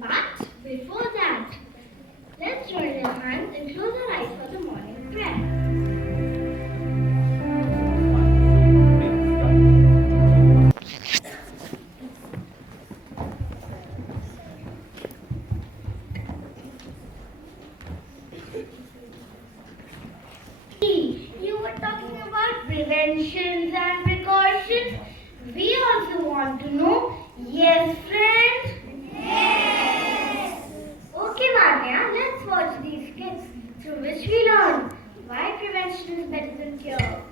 But before that, let's join our hands and close our eyes for the morning prayer. You were talking about preventions and precautions. We also want to know. Yes, friends? Yes! Okay, Vanya, let's watch these skits through which we learn why prevention is better than cure.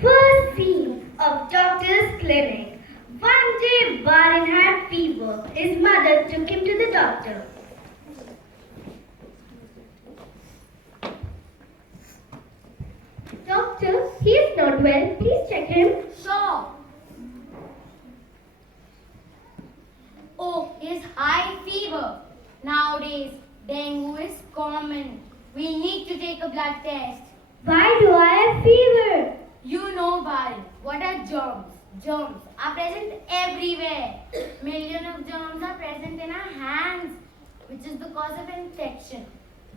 First scene of doctor's clinic. One day, Baran had fever. His mother took him to the doctor. Doctor, he is not well. Please check him. Sure. Oh, his high fever. Nowadays, dengue is common. We need to take a blood test. Why do I have fever? You know, Bal, what are germs? Germs are present everywhere. Millions of germs are present in our hands, which is the cause of infection.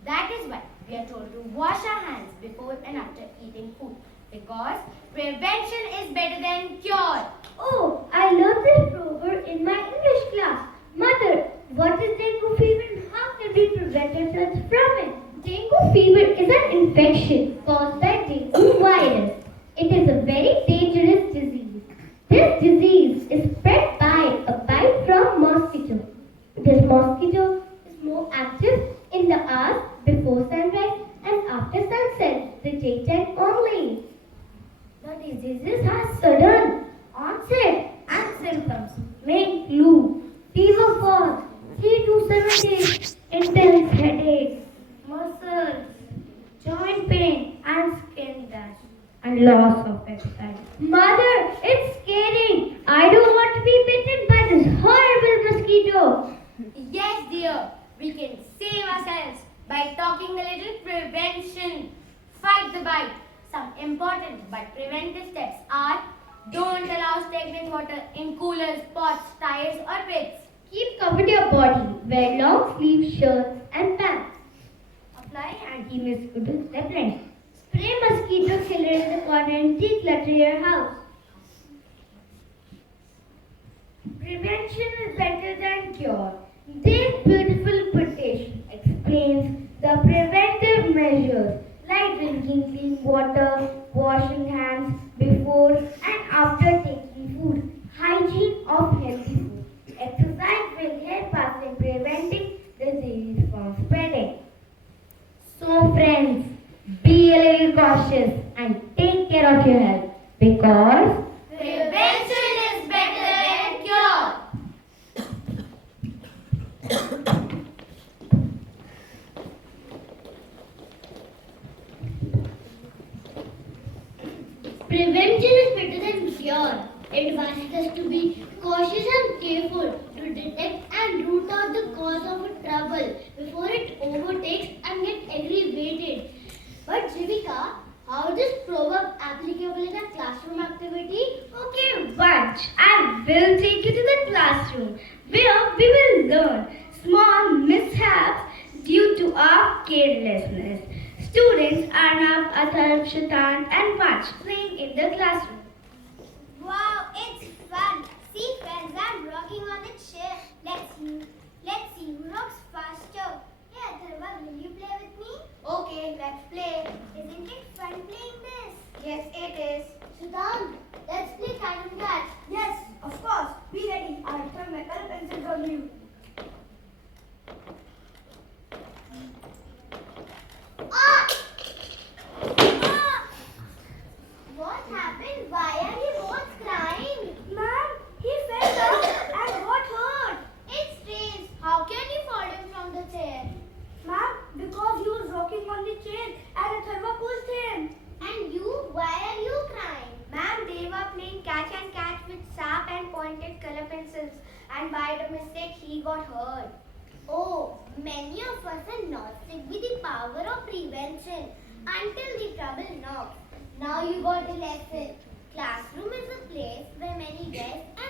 That is why we are told to wash our hands before and after eating food. Because prevention is better than cure. Oh, I learned this proverb in my English class. Mother, what is dengue fever and how can we prevent ourselves from it? Dengue fever is an infection caused by dengue virus. It is a very dangerous disease. This disease is spread by a bite from mosquito. This mosquito is more active in the hours before sunrise and after sunset, the daytime only. The diseases have sudden onset and symptoms may include fever for 3 to 7 days, intense headache, muscles, joint pain, and skin rash, and loss of appetite. Mother, it's scary. I don't want to be bitten by this horrible mosquito. Yes, dear, we can save ourselves by talking a little prevention. Fight the bite. Some important but preventive steps are: don't allow stagnant water in coolers, pots, tires, or pits. Keep cover your body. Wear long sleeve shirts and pants. Apply anti-mosquito repellent. Spray mosquito killer in the corner and declutter your house. Prevention is better than cure. This beautiful quotation explains the preventive measures like drinking clean water, washing hands before and after taking food, hygiene of healthy food. Exercise will help us in preventing disease from spreading. So friends, be a little cautious and take care of your health because Prevention is better than cure. prevention is better than cure. It advises us to be cautious and careful to detect and root out the cause of a trouble before it overtakes and gets aggravated. But Jivika, how is this proverb applicable in a classroom activity? Okay, watch. I will take you to the classroom where we will learn small mishaps due to our carelessness. Students Arnab, Athar, Shatan and Vansh playing in the classroom. Wow, it's fun. See friends, I'm rocking on the chair. Let's see who rocks faster. Hey Atharva, will you play with me? Okay, let's play. Isn't it fun playing this? Yes, it is. Sudhan, let's play cat and cat. Yes, of course. Be ready. I'll turn my color pencils on you. Ah! Ah! What happened? Why are you both crying? Ma'am, he fell down and got hurt. It's strange. How can you fall him from the chair? Ma'am, because he was rocking on the chair and Atharva pushed him. And you, why are you crying? Ma'am, they were playing catch and catch with sharp and pointed color pencils, and by the mistake he got hurt. Oh, many of us are not sick with the power of prevention until the trouble knocks. Now you got the lesson. Classroom is a place where many desks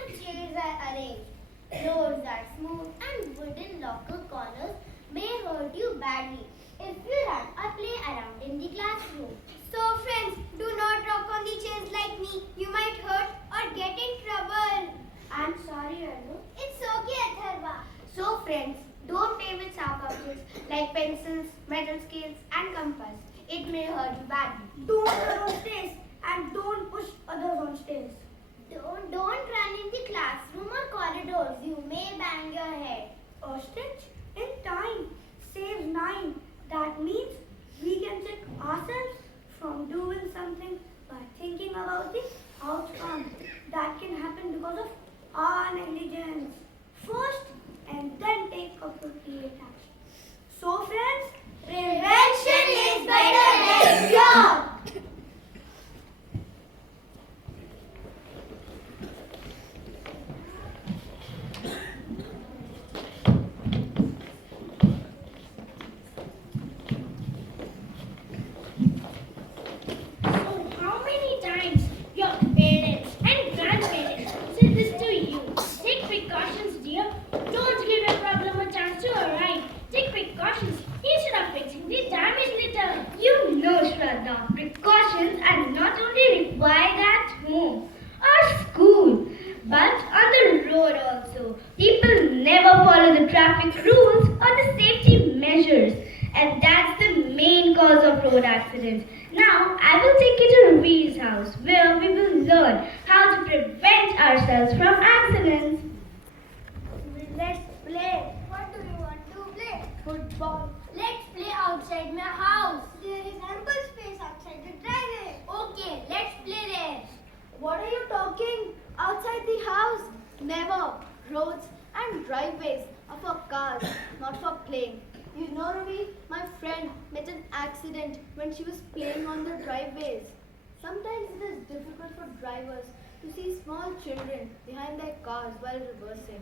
Roads are smooth and wooden locker corners may hurt you badly if you run or play around in the classroom. So friends, do not rock on the chairs like me. You might hurt or get in trouble. I'm sorry, Anu. It's okay, Atharva. So friends, don't play with sharp objects like pencils, metal scales and compass. It may hurt you badly. Don't run on stairs and don't push others on stairs. Don't run in the classroom or corridors. You may bang your head. Ostrich in time saves 9. That means we can check ourselves from doing something by thinking about the outcome that can happen because of our negligence first and then take appropriate action. So friends, Prevention is better than cure. So how many times your parents and grandparents said this to you? Take precautions, dear. Don't give a problem a chance to arise. Take precautions instead of fixing the damage later. You know, Shraddha, precautions are not only required at home or school, but on the road also. People never follow the traffic rules or the safety measures, and that's the main cause of road accidents. Now, I will take you to Reed's house, where we will learn how to prevent ourselves from accidents. Let's play. What do you want to play? Football. Let's play outside my house. There is ample space outside the driveway. Okay, let's play there. what are you talking? Outside the house? Never. Roads and driveways are for cars, not for playing. You know, Ravi, my friend met an accident when she was playing on the driveways. Sometimes it is difficult for drivers to see small children behind their cars while reversing.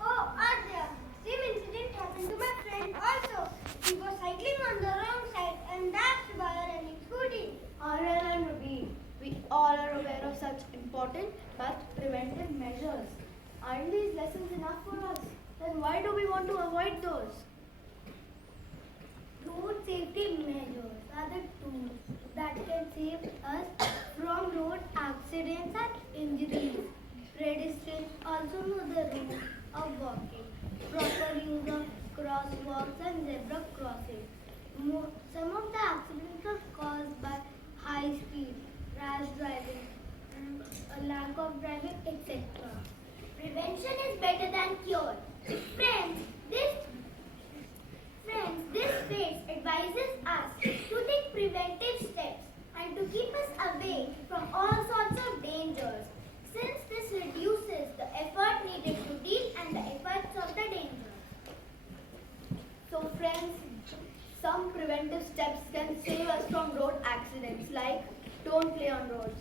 Oh, Adya, same incident happened to my friend also. He was cycling on the wrong side and dashed by a running scooty. Aryan and Ravi, we all are aware of such important but preventive measures. Aren't these lessons enough for us? Then why do we want to avoid those? Road safety measures are the tools that can save us from road accidents and injuries. Pedestrians also know the rules of walking, proper use of crosswalks and zebra crossings. Some of the accidents are caused by high speed, rash driving, a lack of driving, etc. Prevention is better than cure. Friends, this phrase advises us to take preventive steps and to keep us away from all sorts of dangers, since this reduces the effort needed to deal and the effects of the danger. So friends, some preventive steps can save us from road accidents like don't play on roads.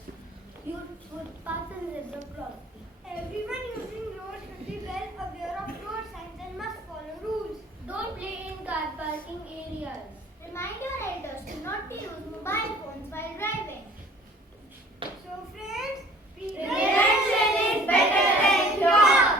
Use footpaths and zebra crossings. Everyone using roads should be well aware of road signs and must follow rules. Don't play in car parking areas. Remind your elders to not to use mobile phones while driving. So friends, prevention is better than cure.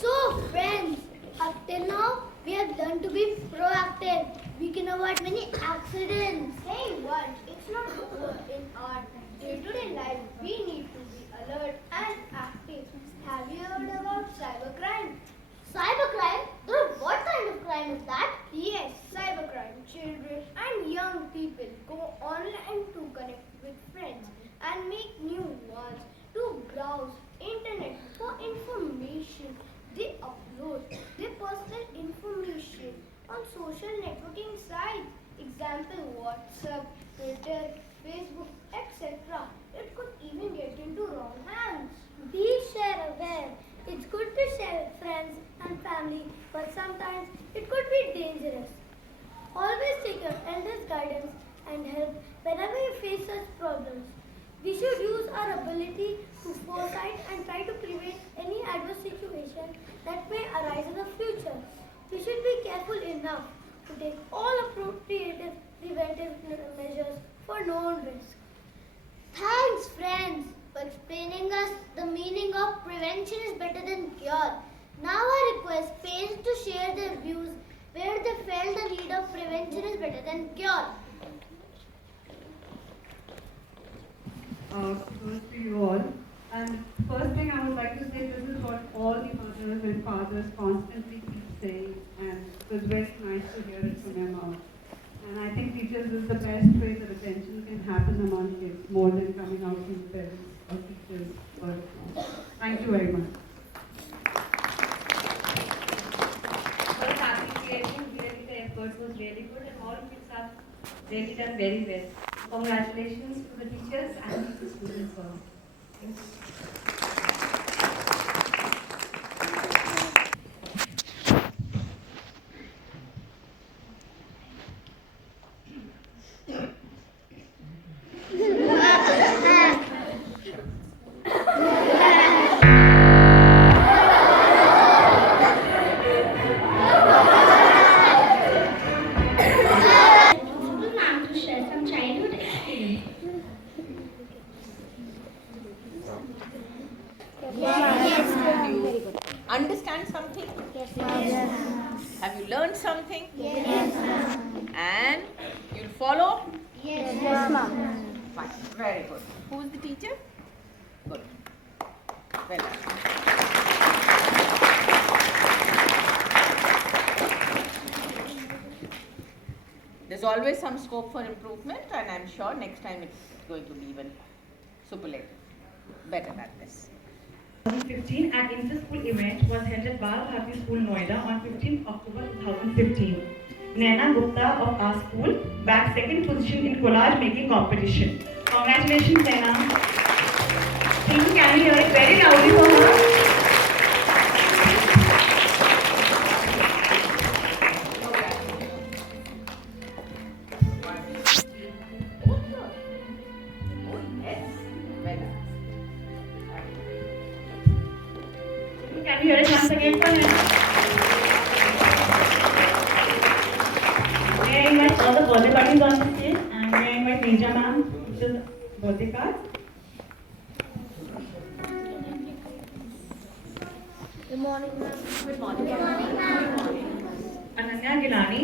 So friends, up till now we have learned to be proactive. We can avoid many accidents. Hey, what? It's not over. In our day-to-day life, we need to be alert and active. Have you heard about cybercrime? Cybercrime? What kind of crime is that? Yes, cybercrime. Children and young people go online to connect with friends and make new ones, to browse internet for information. They upload their personal information on social networking sites. Example, WhatsApp, Twitter, Facebook, etc. It could even get into wrong hands. Be share aware. It's good to share with friends and family, but sometimes it could be dangerous. Always take your elders' guidance and help whenever you face such problems. We should use our ability to foresight and try to prevent any adverse situation that may arise in the future. We should be careful enough to take all appropriate preventive measures for known risk. Thanks, friends. us the meaning of prevention is better than cure. Now I request parents to share their views where they felt the need of prevention is better than cure. First to you all. And first thing I would like to say, this is what all the mothers and fathers constantly keep saying, and it was very nice to hear it from your mouth. And I think teachers is the best way that attention can happen among kids, more than coming out from parents or teachers. Thank you very much. First appreciation, really the effort was really good and all kids have really done very well. Congratulations to the teachers and to the students also. Thank you. Ma'am to share some childhood experience. Understand something? Have you learned something? And you'll follow? Fine. Very good. Who's the teacher? Good. Well done. There's always some scope for improvement, and I'm sure next time it's going to be even superlative. Better than this. 2015, an inter-school event was held at Bal Bharati School, Noida on 15th October 2015. Naina Gupta of our school bagged second position in collage making competition. Congratulations, Naina. Please, can we hear it very loudly for her? Can we hear it once again for him? May I invite all the birthday parties on the stage, and may I invite Neja ma'am, which is birthday card. Good morning, ma'am. Good morning. Ananya Gilani.